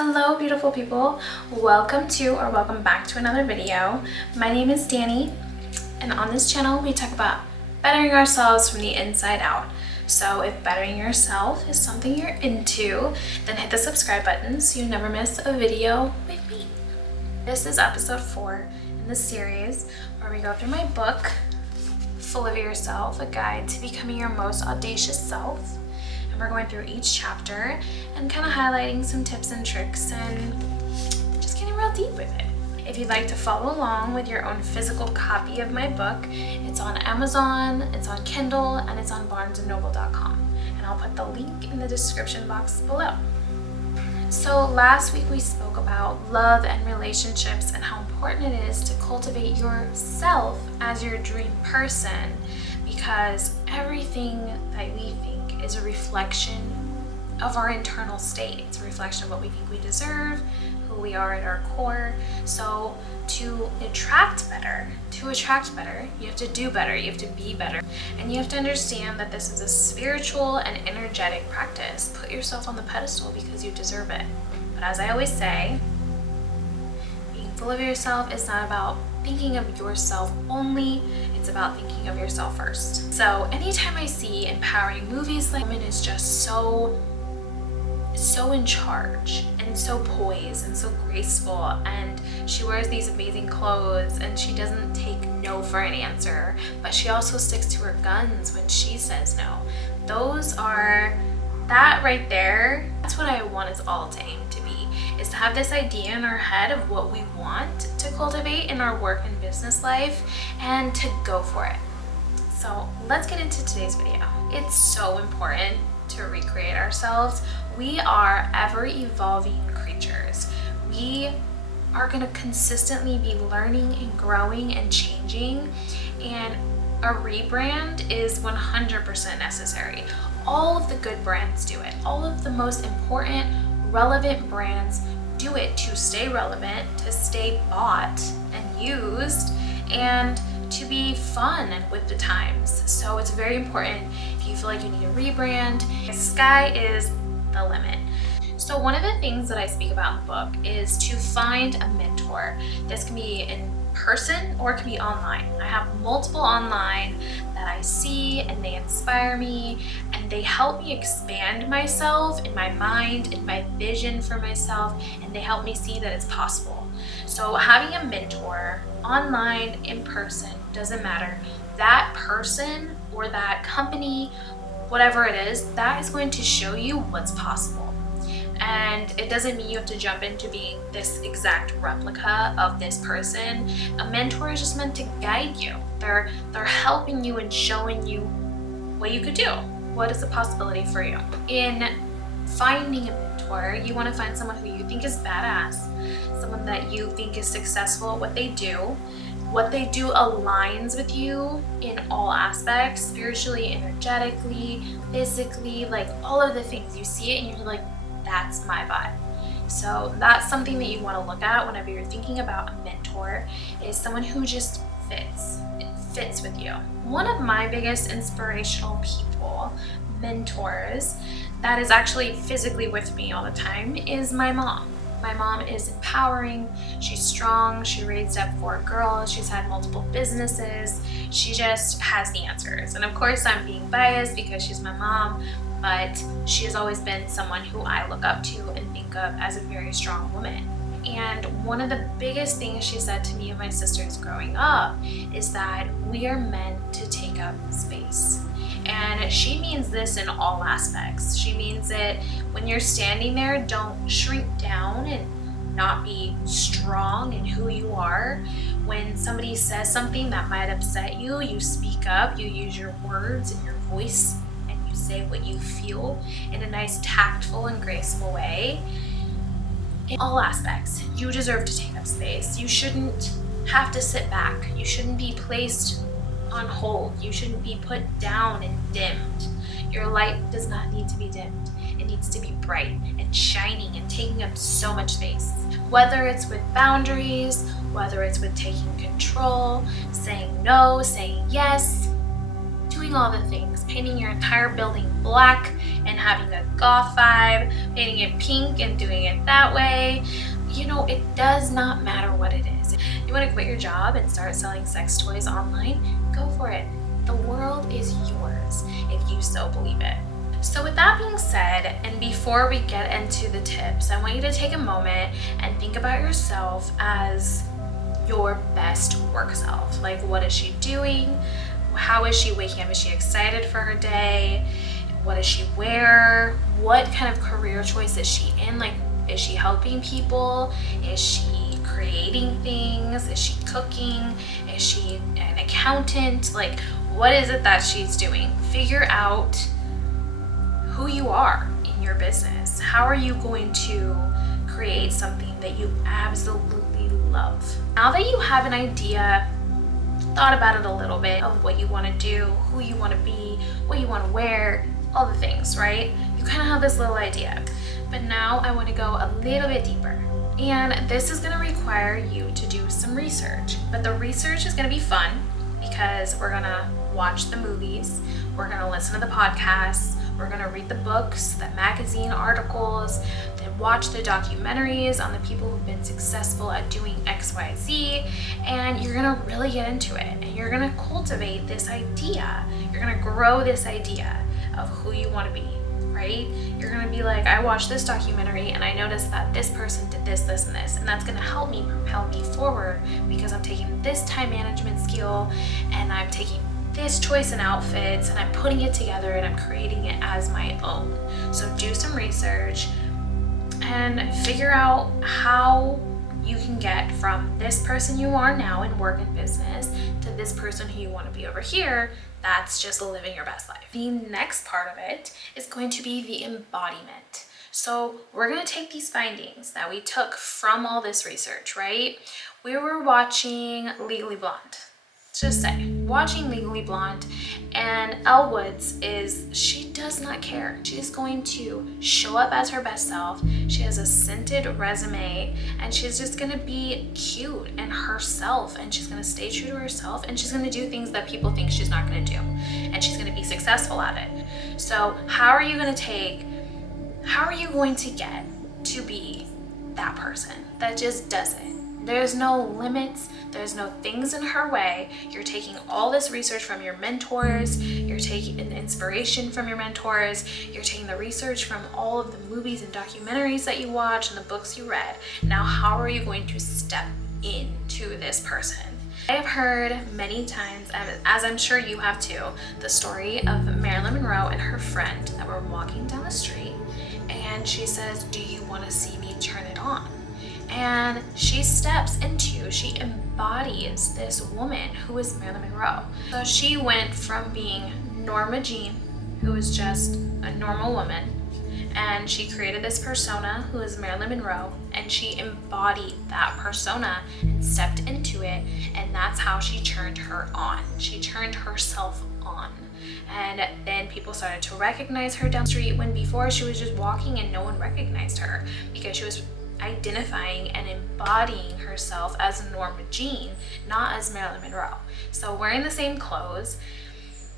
Hello beautiful people, welcome back to another video. My name is Danny, and on this channel we talk about bettering ourselves from the inside out. So if bettering yourself is something you're into, then hit the subscribe button so you never miss a video with me. This is episode 4 in the series where we go through my book, Full of Yourself, a guide to becoming your most audacious self. We're going through each chapter and kind of highlighting some tips and tricks and just getting real deep with it. If you'd like to follow along with your own physical copy of my book, it's on Amazon, it's on Kindle, and it's on barnesandnoble.com. And I'll put the link in the description box below. So last week we spoke about love and relationships and how important it is to cultivate yourself as your dream person, because everything that we think is a reflection of our internal state. It's a reflection of what we think we deserve, who we are at our core. So to attract better, you have to do better, you have to be better. And you have to understand that this is a spiritual and energetic practice. Put yourself on the pedestal because you deserve it. But as I always say, being full of yourself is not about thinking of yourself only, it's about thinking of yourself first. So anytime I see empowering movies, like, woman is just so in charge and so poised and so graceful, and she wears these amazing clothes and she doesn't take no for an answer, but she also sticks to her guns when she says no. That right there, that's what I want us all to aim to be, is to have this idea in our head of what we want to cultivate in our work and business life and to go for it. So let's get into today's video. It's so important to recreate ourselves. We are ever evolving creatures. We are going to consistently be learning and growing and changing, and a rebrand is 100% necessary. All of the good brands do it. All of the most important, relevant brands do it to stay relevant, to stay bought and used, and to be fun and with the times. So it's very important if you feel like you need a rebrand. The sky is the limit. So one of the things that I speak about in the book is to find a mentor. This can be in person or it can be online. I have multiple online that I see and they inspire me and they help me expand myself in my mind and my vision for myself, and they help me see that it's possible. So having a mentor online, in person, doesn't matter. That person or that company, whatever it is, that is going to show you what's possible. And it doesn't mean you have to jump into being this exact replica of this person. A mentor is just meant to guide you. They're helping you and showing you what you could do. What is the possibility for you? In finding a mentor, you want to find someone who you think is badass, someone that you think is successful at what they do. What they do aligns with you in all aspects, spiritually, energetically, physically, like all of the things. You see it and you're like, that's my vibe. So that's something that you want to look at whenever you're thinking about a mentor, is someone who just fits. It fits with you. One of my biggest inspirational people, mentors, that is actually physically with me all the time is my mom. My mom is empowering, she's strong, she raised up 4 girls, she's had multiple businesses, she just has the answers. And of course I'm being biased because she's my mom, but she has always been someone who I look up to and think of as a very strong woman. And one of the biggest things she said to me and my sisters growing up is that we are meant to take up space. And she means this in all aspects. She means that when you're standing there, don't shrink down and not be strong in who you are. When somebody says something that might upset you, you speak up, you use your words and your voice, and you say what you feel in a nice, tactful and graceful way. In all aspects, you deserve to take up space. You shouldn't have to sit back. You shouldn't be placed on hold. You shouldn't be put down and dimmed. Your light does not need to be dimmed. It needs to be bright and shining and taking up so much space. Whether it's with boundaries, whether it's with taking control, saying no, saying yes, doing doing all the things, painting your entire building black and having a goth vibe, painting it pink and doing it that way. You know, it does not matter what it is. You want to quit your job and start selling sex toys online? Go for it. The world is yours if you so believe it. So with that being said, and before we get into the tips, I want you to take a moment and think about yourself as your best work self. Like, what is she doing? How is she waking up? Is she excited for her day? What does she wear? What kind of career choice is she in? Like, is she helping people? Is she creating things? Is she cooking? Is she an accountant? Like, what is it that she's doing? Figure out who you are in your business. How are you going to create something that you absolutely love? Now that you have an idea, thought about it a little bit of what you want to do, who you want to be, what you want to wear, all the things, right? You kind of have this little idea. But now I want to go a little bit deeper. And this is going to require you to do some research. But the research is going to be fun because we're going to watch the movies, we're going to listen to the podcasts, we're going to read the books, the magazine articles, then watch the documentaries on the people who've been successful at doing XYZ, and you're going to really get into it, and you're going to cultivate this idea. You're going to grow this idea of who you want to be, right? You're going to be like, I watched this documentary and I noticed that this person did this, this, and this, and that's going to help me propel me forward because I'm taking this time management skill and I'm taking this choice in outfits and I'm putting it together and I'm creating it as my own. So do some research and figure out how you can get from this person you are now in work and business to this person who you want to be over here. That's just living your best life. The next part of it is going to be the embodiment. So we're going to take these findings that we took from all this research, right? We were watching Legally Blonde. Just say, watching Legally Blonde, and Elle Woods she does not care. She's going to show up as her best self. She has a scented resume, and she's just gonna be cute and herself, and she's gonna stay true to herself, and she's gonna do things that people think she's not gonna do, and she's gonna be successful at it. So how are you going to get to be that person that just does it? There's no limits, there's no things in her way. You're taking all this research from your mentors, you're taking an inspiration from your mentors, you're taking the research from all of the movies and documentaries that you watch and the books you read. Now, how are you going to step into this person? I have heard many times, as I'm sure you have too, the story of Marilyn Monroe and her friend that were walking down the street, and she says, "Do you want to see me turn it on?" And she embodies this woman who is Marilyn Monroe. So she went from being Norma Jean, who was just a normal woman, and she created this persona who is Marilyn Monroe, and she embodied that persona and stepped into it, and that's how she turned her on. She turned herself on. And then people started to recognize her down the street when before she was just walking and no one recognized her because she was identifying and embodying herself as Norma Jean, not as Marilyn Monroe. So wearing the same clothes,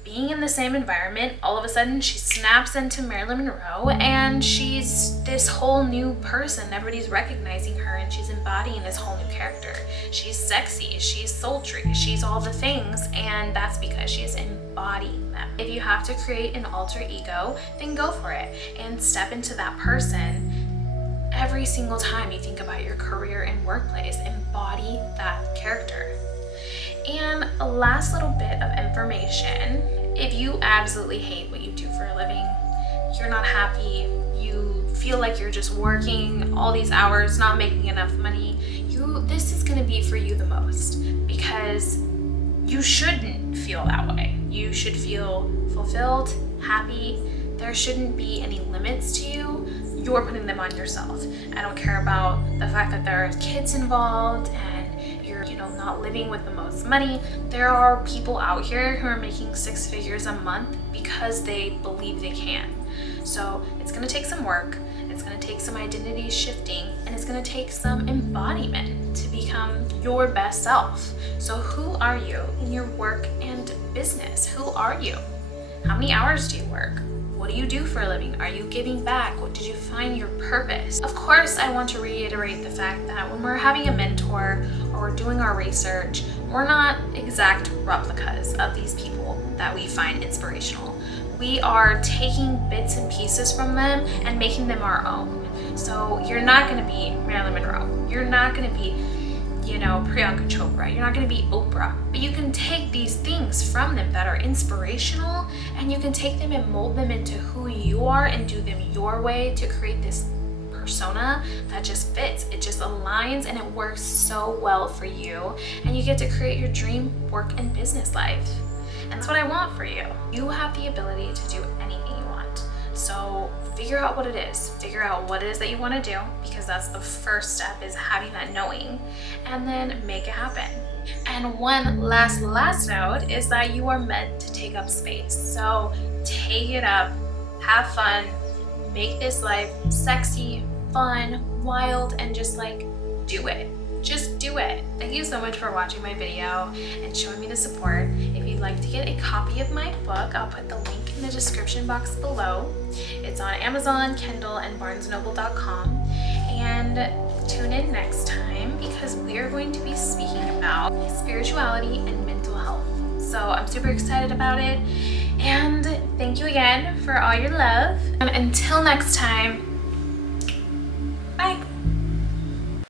being in the same environment, all of a sudden she snaps into Marilyn Monroe and she's this whole new person. Everybody's recognizing her and she's embodying this whole new character. She's sexy, she's sultry, she's all the things, and that's because she's embodying them. If you have to create an alter ego, then go for it and step into that person. Every single time you think about your career and workplace, embody that character. And a last little bit of information. If you absolutely hate what you do for a living, you're not happy, you feel like you're just working all these hours, not making enough money, this is gonna be for you the most, because you shouldn't feel that way. You should feel fulfilled, happy. There shouldn't be any limits to you. You're putting them on yourself. I don't care about the fact that there are kids involved and you're, not living with the most money. There are people out here who are making 6 figures a month because they believe they can. So it's gonna take some work, it's gonna take some identity shifting, and it's gonna take some embodiment to become your best self. So who are you in your work and business? Who are you? How many hours do you work? What do you do for a living? Are you giving back? What did you find your purpose? Of course, I want to reiterate the fact that when we're having a mentor or we're doing our research, we're not exact replicas of these people that we find inspirational. We are taking bits and pieces from them and making them our own. So you're not going to be Marilyn Monroe. You're not going to be, Priyanka Chopra. You're not going to be Oprah. But you can take these things from them that are inspirational, and you can take them and mold them into who you are and do them your way to create this persona that just fits. It just aligns and it works so well for you, and you get to create your dream work and business life. And that's what I want for you. You have the ability to do anything you want. So figure out what it is. Figure out what it is that you want to do, because that's the first step, is having that knowing, and then make it happen. And one last note is that you are meant to take up space. So take it up, have fun, make this life sexy, fun, wild, and just do it. Just do it. Thank you so much for watching my video and showing me the support. If you'd like to get a copy of my book, I'll put the link in the description box below. It's on Amazon, Kindle, and barnesnoble.com. And tune in next time, because we are going to be speaking about spirituality and mental health. So I'm super excited about it. And thank you again for all your love. And until next time, bye.